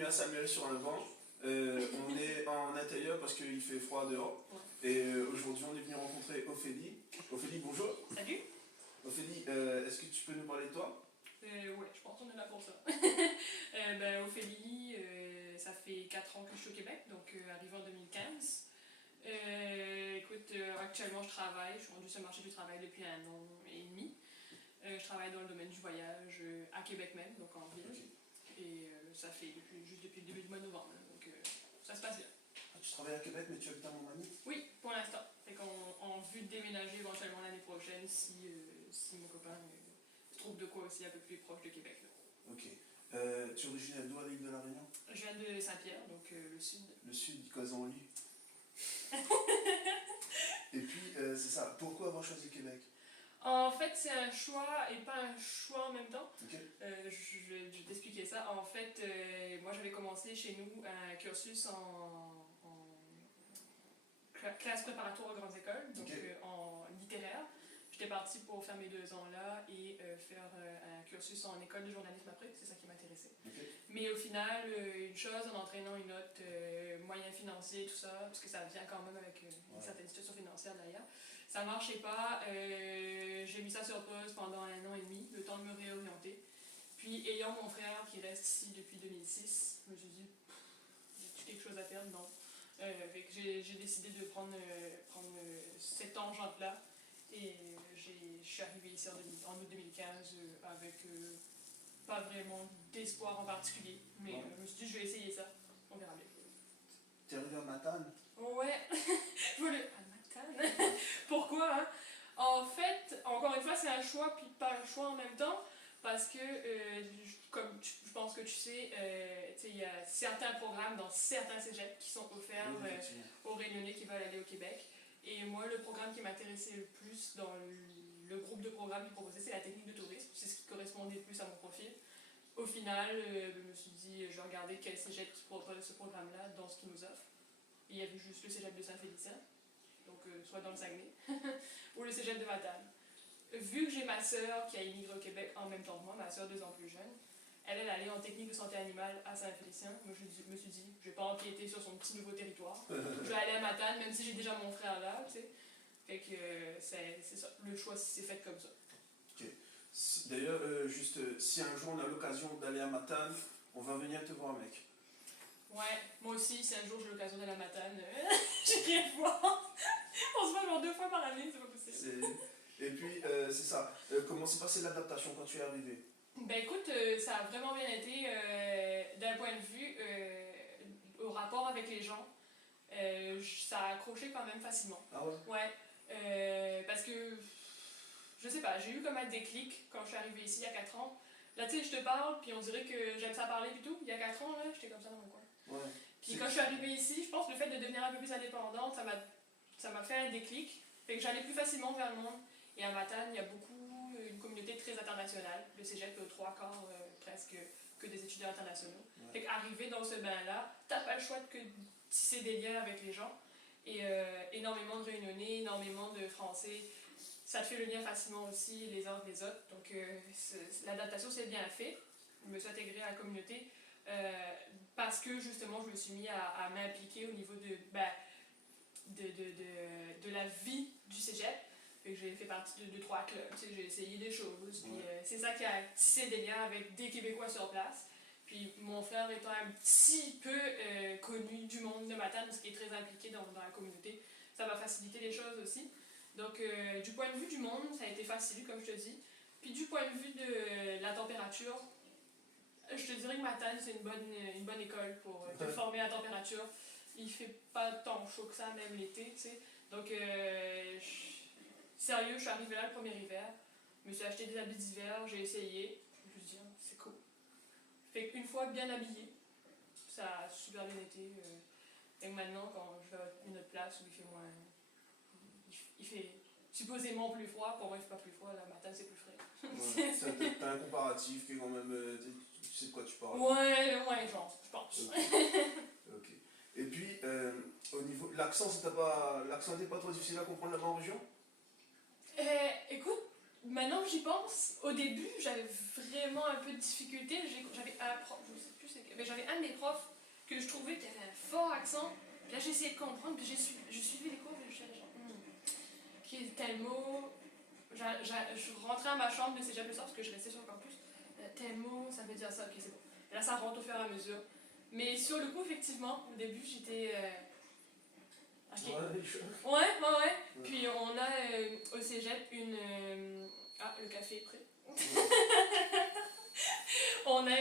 bienvenue à Samuel sur un banc. On est en intérieur parce qu'il fait froid dehors. Et aujourd'hui, on est venu rencontrer Ophélie. Ophélie, bonjour. Salut. Ophélie, est-ce que tu peux nous parler de toi? Ouais, je pense qu'on est là pour ça. Ophélie, ça fait 4 ans que je suis au Québec, donc arrivée en 2015. Écoute, actuellement je travaille, je suis rendue sur le marché du travail depuis 1 an et demi. Je travaille dans le domaine du voyage à Québec même, donc en ville. Okay. Et ça fait juste depuis le début du mois de novembre, donc ça se passe bien. Ah, tu travailles à Québec, mais tu habites à Montmagny? Oui, pour l'instant. Fait qu'on en vue de déménager éventuellement l'année prochaine si mon copain trouve de quoi aussi un peu plus proche de Québec. Là. Ok. Tu es originaire d'où à l'île de la Réunion? Je viens de Saint-Pierre, donc le sud. Le sud, Kazan-Oli. Et puis, c'est ça. Pourquoi avoir choisi Québec? En fait, c'est un choix et pas un choix en même temps. Okay. Je vais t'expliquer ça. En fait, moi j'avais commencé chez nous un cursus en classe préparatoire aux grandes écoles, donc okay. En littéraire. J'étais partie pour faire mes 2 ans là et faire un cursus en école de journalisme après, c'est ça qui m'intéressait. Okay. Mais au final, une chose en entraînant une autre, moyens financiers, tout ça, parce que ça vient quand même avec une certaine situation financière derrière, ça marchait pas. J'ai mis ça sur pause pendant 1 an et demi, le temps de me réorienter. Puis ayant mon frère qui reste ici depuis 2006, je me suis dit, j'ai quelque chose à faire, non. J'ai décidé de prendre cette tangente-là. Et je suis arrivée ici en août 2015 avec pas vraiment d'espoir en particulier. Mais je me suis dit, je vais essayer ça. On verra bien. T'es arrivé à Matane? Ouais. Je voulais... À Matane? Pourquoi, hein? En fait, encore une fois, c'est un choix puis pas un choix en même temps. Parce que, comme je pense que tu sais, il y a certains programmes dans certains cégeps qui sont offerts aux Réunionnais qui veulent aller au Québec. Et moi, le programme qui m'intéressait le plus dans le groupe de programmes qu'ils proposaient, c'est la technique de tourisme. C'est ce qui correspondait le plus à mon profil. Au final, je me suis dit, je vais regarder quel cégep qui propose ce programme-là dans ce qu'ils nous offrent. Et il y avait juste le cégep de Saint-Félicien, donc soit dans le Saguenay, ou le cégep de Matane. Vu que j'ai ma sœur qui a immigré au Québec en même temps que moi, ma sœur 2 ans plus jeune, elle allait en technique de santé animale à Saint-Félicien. Moi, je me suis dit, je vais pas empiéter sur son petit nouveau territoire. Je vais aller à Matane, même si j'ai déjà mon frère là, tu sais. Fait que c'est ça, le choix s'est fait comme ça. Ok. D'ailleurs, juste, si un jour on a l'occasion d'aller à Matane, on va venir te voir, mec. Ouais, moi aussi, si un jour j'ai l'occasion d'aller à Matane, j'irai voir. On se voit genre 2 fois par année, c'est pas possible. Et puis, c'est ça. Comment s'est passée l'adaptation quand tu es arrivé? Ben écoute, ça a vraiment bien été d'un point de vue au rapport avec les gens. Ça a accroché quand même facilement. Ah ouais? Ouais, parce que, je sais pas, j'ai eu comme un déclic quand je suis arrivée ici il y a 4 ans. Là, tu sais, je te parle, puis on dirait que j'aime ça parler du tout. Il y a 4 ans, là, j'étais comme ça dans mon coin. Ouais. Puis quand je suis arrivée ici, je pense que le fait de devenir un peu plus indépendante, ça m'a fait un déclic. Fait que j'allais plus facilement vers le monde. Et à Matane, il y a une communauté très internationale. Le cégep est aux 3/4 presque que des étudiants internationaux. Ouais. Fait qu'arriver dans ce bain-là, t'as pas le choix que de tisser des liens avec les gens. Et énormément de Réunionnais, énormément de Français. Ça te fait le lien facilement aussi les uns des autres. Donc l'adaptation s'est bien faite. Je me suis intégrée à la communauté parce que justement je me suis mis à m'impliquer au niveau de la vie du cégep. Fait que j'ai fait partie de 3 clubs, tu sais, j'ai essayé des choses. Puis c'est ça qui a tissé des liens avec des Québécois sur place. Puis mon frère étant un petit peu connu du monde de Matane, parce qu'il est très impliqué dans la communauté, ça va faciliter les choses aussi. Donc du point de vue du monde, ça a été facile, comme je te dis. Puis du point de vue de la température, je te dirais que Matane, c'est une bonne école pour te former à la température. Il fait pas tant chaud que ça, même l'été, tu sais. Donc sérieux, je suis arrivée là le premier hiver. Je me suis acheté des habits d'hiver, j'ai essayé. Je me suis dit, c'est cool. Fait qu'une fois bien habillée, ça a super bien été. Et maintenant, quand je vais à une autre place où il fait moins. Il fait supposément plus froid, pour moi il fait pas plus froid, la Matane c'est plus frais. Ouais, t'as un comparatif qui est quand même. Tu sais de quoi tu parles. Ouais, genre, je pense. Ok. Et puis, au niveau. L'accent n'était pas trop difficile à comprendre là-bas en région? Écoute, maintenant que j'y pense, au début j'avais vraiment un peu de difficulté. J'avais un prof, je sais plus c'est que j'avais un de mes profs que je trouvais qui avait un fort accent. Puis là, j'ai essayé de comprendre, puis j'ai suivi les cours, puis je suis genre, tel mot. Je rentrais à ma chambre de cégep le soir parce que je restais sur le campus. Tel mot, ça veut dire ça, ok, c'est bon. Et là, ça rentre au fur et à mesure. Mais sur le coup, effectivement, au début, j'étais. Okay. Ouais. Puis on a au cégep une. Ah, le café est prêt. On a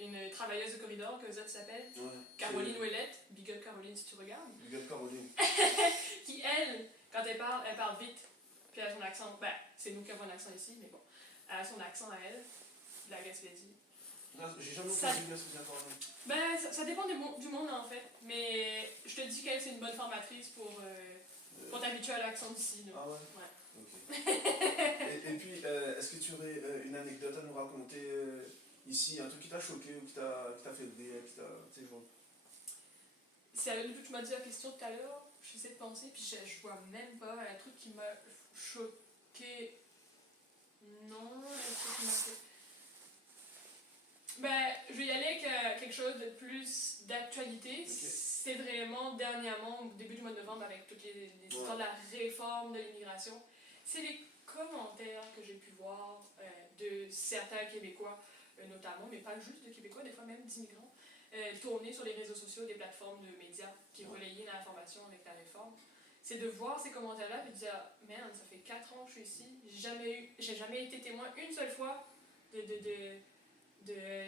une travailleuse de corridor que Zot s'appelle, Caroline Ouellette. Big up Caroline si tu regardes. Big up Caroline. Qui, elle, quand elle parle vite. Puis elle a son accent. Ben, c'est nous qui avons un accent ici, mais bon. Elle a son accent à elle, la Gaspésie. J'ai jamais entendu Gaspésie encore. Ben, ça dépend du monde en fait. Mais je te dis qu'elle, c'est une bonne formatrice pour t'habituer à l'accent d'ici. Ah ouais? Ouais. Ok. et puis, est-ce que tu aurais une anecdote à nous raconter ici, un truc qui t'a choqué ou qui t'a fait rire, qui t'a. Tu sais, genre. C'est depuis que tu m'as dit la question tout à l'heure, j'essaie de penser, puis je vois même pas un truc qui m'a choqué. Non, un truc qui m'a fait. Ben, je vais y aller avec quelque chose de plus d'actualité. Okay. C'est vraiment dernièrement, au début du mois de novembre, avec toutes les histoires de la réforme de l'immigration. C'est les commentaires que j'ai pu voir de certains Québécois, notamment, mais pas juste de Québécois, des fois même d'immigrants, tourner sur les réseaux sociaux, des plateformes de médias qui relayaient l'information avec la réforme. C'est de voir ces commentaires-là et de dire « Merde, ça fait 4 ans que je suis ici, j'ai jamais été témoin une seule fois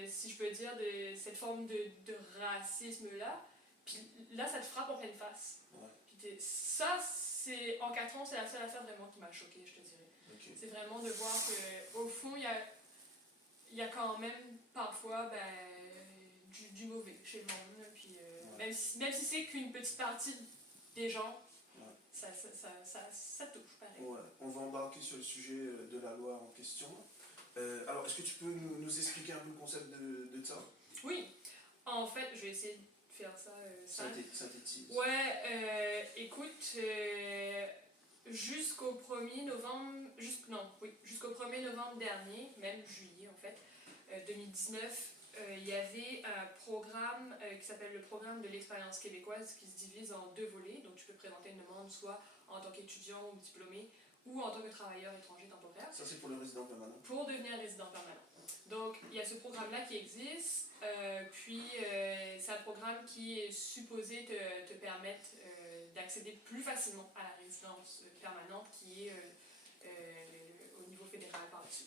si je peux dire, de cette forme de racisme-là. » Puis là, ça te frappe en pleine face. Ouais. Puis ça, en 4 ans, c'est la seule affaire vraiment qui m'a choquée, je te dirais. Okay. C'est vraiment de voir qu'au fond, il y a quand même parfois du mauvais chez le monde. Puis, même si c'est qu'une petite partie des gens, ça touche pareil. Ouais. On va embarquer sur le sujet de la loi en question. Alors, est-ce que tu peux nous expliquer un peu le concept de ça? Oui. En fait, je vais essayer de faire ça. Synthétise. Ouais, écoute, jusqu'au 1er novembre, jusqu'au 1er novembre dernier, même juillet en fait, 2019, il y avait un programme qui s'appelle le programme de l'expérience québécoise qui se divise en 2 volets. Donc tu peux présenter une demande soit en tant qu'étudiant ou diplômé ou en tant que travailleur étranger temporaire. Ça c'est pour le résident permanent. Pour devenir résident permanent. Donc il y a ce programme-là qui existe, puis c'est un programme qui est supposé te permettre d'accéder plus facilement à la résidence permanente qui est au niveau fédéral par-dessus.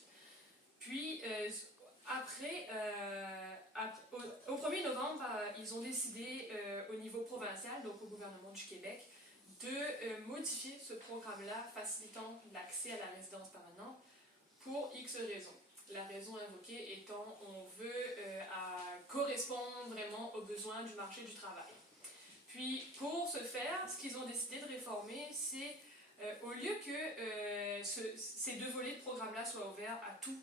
Puis après, au 1er novembre, ils ont décidé au niveau provincial, donc au gouvernement du Québec, de modifier ce programme-là facilitant l'accès à la résidence permanente pour X raisons. La raison invoquée étant on veut correspondre vraiment aux besoins du marché du travail. Puis pour ce faire, ce qu'ils ont décidé de réformer, c'est au lieu que ces 2 volets de programme-là soient ouverts à tout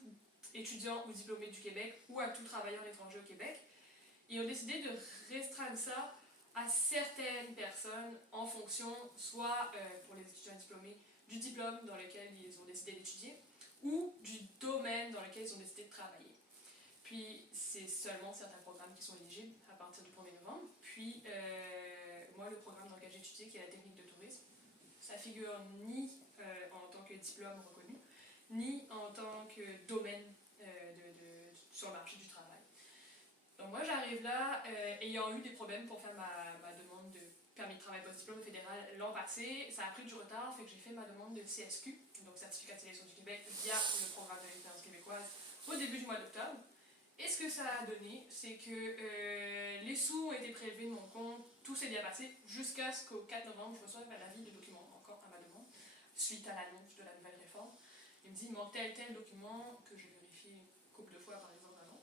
étudiant ou diplômé du Québec ou à tout travailleur étranger au Québec, ils ont décidé de restreindre ça à certaines personnes en fonction, soit pour les étudiants diplômés, du diplôme dans lequel ils ont décidé d'étudier ou du domaine dans lequel ils ont décidé de travailler. Puis c'est seulement certains programmes qui sont éligibles à partir du 1er novembre. Puis moi, le programme dans lequel j'ai étudié, qui est la technique de tourisme, ça figure ni en tant que diplôme reconnu, ni en tant que domaine sur le marché du travail. Donc moi j'arrive là, ayant eu des problèmes pour faire ma demande de permis de travail post-diplôme fédéral l'an passé, ça a pris du retard, fait que j'ai fait ma demande de CSQ, donc Certificat de sélection du Québec, via le programme de l'expérience québécoise au début du mois d'octobre. Et ce que ça a donné, c'est que les sous ont été prélevés de mon compte, tout s'est bien passé, jusqu'à ce qu'au 4 novembre, je reçoive l'avis des documents encore à ma demande, suite à l'annonce de la nouvelle réforme. Il me dit, il manque tel document, que j'ai vérifié une couple de fois par exemple avant.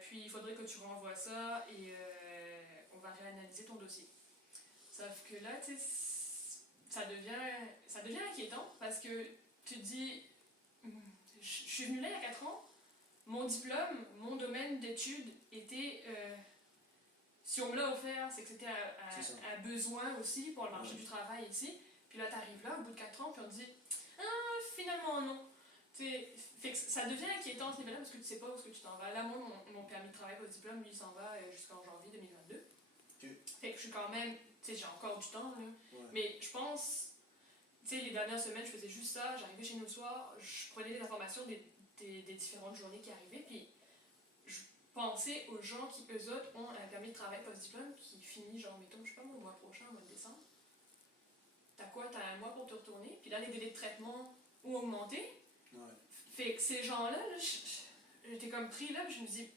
Puis il faudrait que tu renvoies ça et on va réanalyser ton dossier. Sauf que là, tu sais, ça devient inquiétant parce que tu te dis, je suis venue là il y a 4 ans, mon diplôme, mon domaine d'études était, si on me l'a offert, c'est que c'était un besoin aussi pour le marché du travail ici. Puis là, tu arrives là, au bout de 4 ans, puis on te dit, ah, finalement non. Fait que ça devient inquiétant à ce niveau-là parce que tu sais pas où est-ce que tu t'en vas. Là, moi, mon permis de travail post-diplôme, lui, il s'en va jusqu'en janvier 2022. Ok. Fait que je suis quand même, tu sais, j'ai encore du temps, là. Ouais. Mais je pense, tu sais, les dernières semaines, je faisais juste ça. J'arrivais chez nous le soir, je prenais des informations des différentes journées qui arrivaient, puis je pensais aux gens qui, eux autres, ont un permis de travail post-diplôme qui finit, genre, mettons, je sais pas, au mois prochain, au mois de décembre. T'as quoi? T'as un mois pour te retourner, puis là, les délais de traitement ont augmenté. Ouais. Fait que ces gens-là, là, j'étais comme pris là, puis je me dis,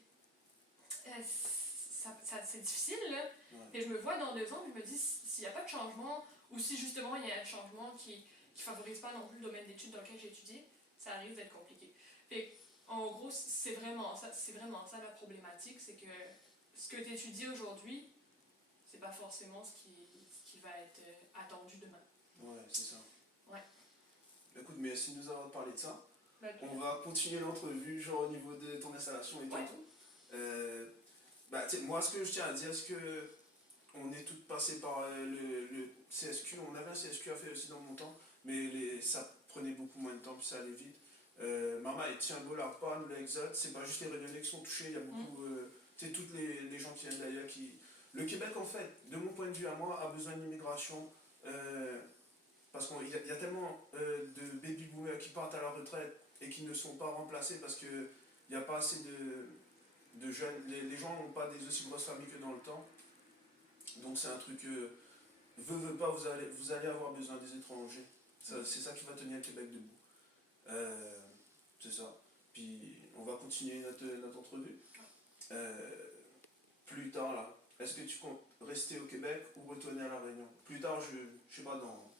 c'est difficile, là. Ouais. Et je me vois dans 2 ans, puis je me dis, s'il n'y a pas de changement, ou si justement il y a un changement qui favorise pas non plus le domaine d'études dans lequel j'ai étudié, ça risque d'être compliqué. Fait que, en gros, c'est vraiment ça la problématique, c'est que ce que tu étudies aujourd'hui, c'est pas forcément ce qui va être attendu demain. Ouais, c'est ça. Ouais. Écoute, mais si nous avons parlé de ça, Bah, on va continuer l'entrevue, genre au niveau de ton installation et tout. Ouais. Bah, moi, ce que je tiens à dire, c'est que on est toutes passées par le CSQ. On avait un CSQ à faire aussi dans mon temps, mais ça prenait beaucoup moins de temps, puis ça allait vite. Mama et Tiambo, l'Arpa, nous l'Exode, c'est pas juste les Réunionnais qui sont touchés, il y a beaucoup, tu sais, toutes les gens qui viennent d'ailleurs qui... Le Québec, en fait, de mon point de vue à moi, a besoin d'immigration, parce qu'il y a tellement de baby boomers qui partent à la retraite et qui ne sont pas remplacés parce qu'il n'y a pas assez de jeunes. Les gens n'ont pas des aussi grosses familles que dans le temps. Donc c'est un truc, veut pas, vous allez avoir besoin des étrangers. C'est ça qui va tenir le Québec debout. C'est ça. Puis on va continuer notre entrevue. Plus tard là, est-ce que tu comptes rester au Québec ou retourner à La Réunion? Plus tard, je sais pas, dans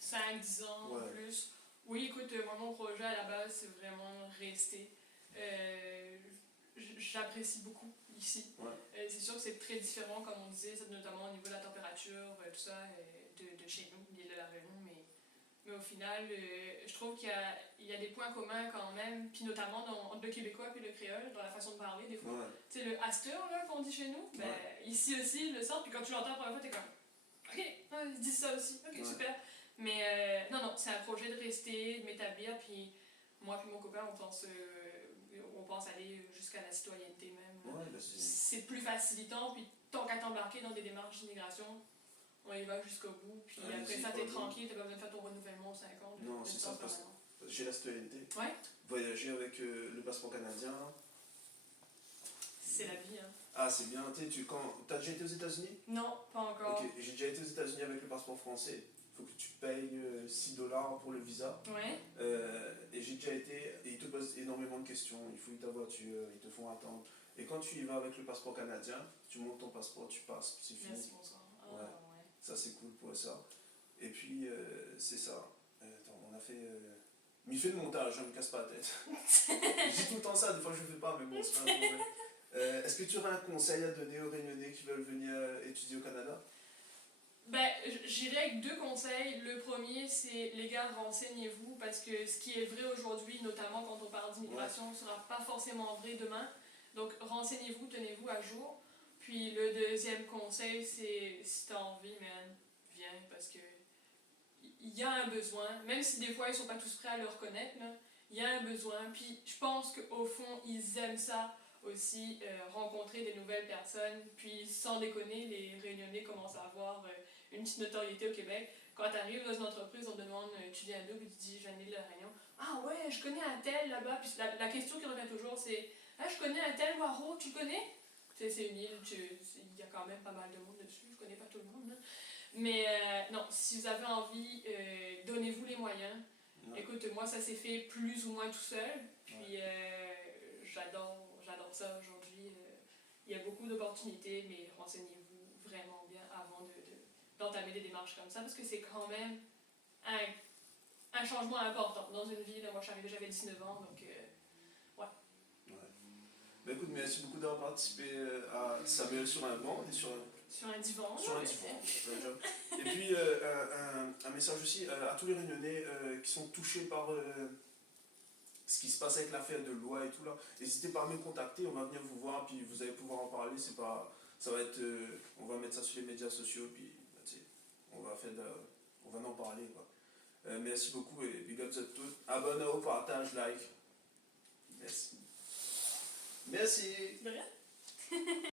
5-10 ans, Ouais. plus. Oui, écoute, moi, mon projet à la base, c'est vraiment rester. J'apprécie beaucoup ici. Ouais. C'est sûr que c'est très différent, comme on disait, notamment au niveau de la température, tout ça, de chez nous, l'île de la Réunion. Mais au final, je trouve qu'il y a des points communs quand même, puis notamment entre le québécois et le créole, dans la façon de parler, des fois. Ouais. Tu sais, le asteur, là, qu'on dit chez nous, ben, ici aussi, ils le sortent, puis quand tu l'entends la première fois, t'es comme, ok, ils disent ça aussi, ok, Ouais. super. Mais non, c'est un projet de rester, de m'établir, puis moi puis mon copain, on pense aller jusqu'à la citoyenneté même. Ouais, bah C'est plus facilitant, puis tant qu'à t'embarquer dans des démarches d'immigration, on y va jusqu'au bout, puis Allez-y, après ça, pas t'es de- tranquille, t'as pas besoin de faire ton renouvellement aux 5 ans. Non, de c'est temps ça, parce permanent. j'ai la citoyenneté. Ouais, Voyager avec le passeport canadien. Là. c'est la vie, hein. Ah, c'est bien. T'as déjà été aux États-Unis? Non, pas encore. Ok, j'ai déjà été aux États-Unis avec le passeport français. Il faut que tu payes $6 pour le visa. Ouais, Et j'ai déjà été, et ils te posent énormément de questions. Ils fouillent ta voiture, ils te font attendre. Et quand tu y vas avec le passeport canadien, tu montes ton passeport, tu passes, c'est fini. merci, bonsoir. Ah, Ouais. ouais. Ça, c'est cool pour ça. Et puis, c'est ça. Attends, on a fait. Mais il fait le montage, me casse pas la tête. Je dis tout le temps ça, des fois je le fais pas, mais bon, c'est pas un problème. Est-ce que tu aurais un conseil à donner aux Réunionnais qui veulent venir étudier au Canada? Ben, j'irai avec 2 conseils. Le premier, c'est les gars, renseignez-vous parce que ce qui est vrai aujourd'hui, notamment quand on parle d'immigration, ne sera pas forcément vrai demain. Donc, renseignez-vous, tenez-vous à jour. Puis le deuxième conseil, c'est si t'as envie, man, viens parce que il y a un besoin, même si des fois ils sont pas tous prêts à le reconnaître, il y a un besoin. Puis je pense qu'au fond, ils aiment ça aussi, rencontrer des nouvelles personnes. Puis sans déconner, les Réunionnais commencent à avoir une petite notoriété au Québec. Quand tu arrives dans une entreprise, on te demande tu viens d'où, puis tu dis je viens de la Réunion. Ah ouais, je connais un tel là-bas. Puis la question qui revient toujours, c'est ah, je connais un tel Waro, tu connais? C'est une île, il y a quand même pas mal de monde dessus, je connais pas tout le monde. Hein. Mais non, si vous avez envie, donnez-vous les moyens. Ouais. Écoute, moi ça s'est fait plus ou moins tout seul. Puis j'adore ça aujourd'hui. Il y a beaucoup d'opportunités, mais renseignez-vous vraiment bien avant d'entamer des démarches comme ça, parce que c'est quand même un changement important dans une vie. Là, moi, j'avais 19 ans, donc Ouais. Bah, écoute, merci beaucoup d'avoir participé à Samuel sur un banc et sur un divan. Sur un là, divan. Et puis, un message aussi à tous les Réunionnais qui sont touchés par ce qui se passe avec l'affaire de loi et tout là. N'hésitez pas à me contacter, on va venir vous voir, puis vous allez pouvoir en parler. C'est pas, ça va être, on va mettre ça sur les médias sociaux, puis on va en parler quoi. Merci beaucoup et big ups à tous. Abonnez-vous, partage, like. Yes. Merci. De rien.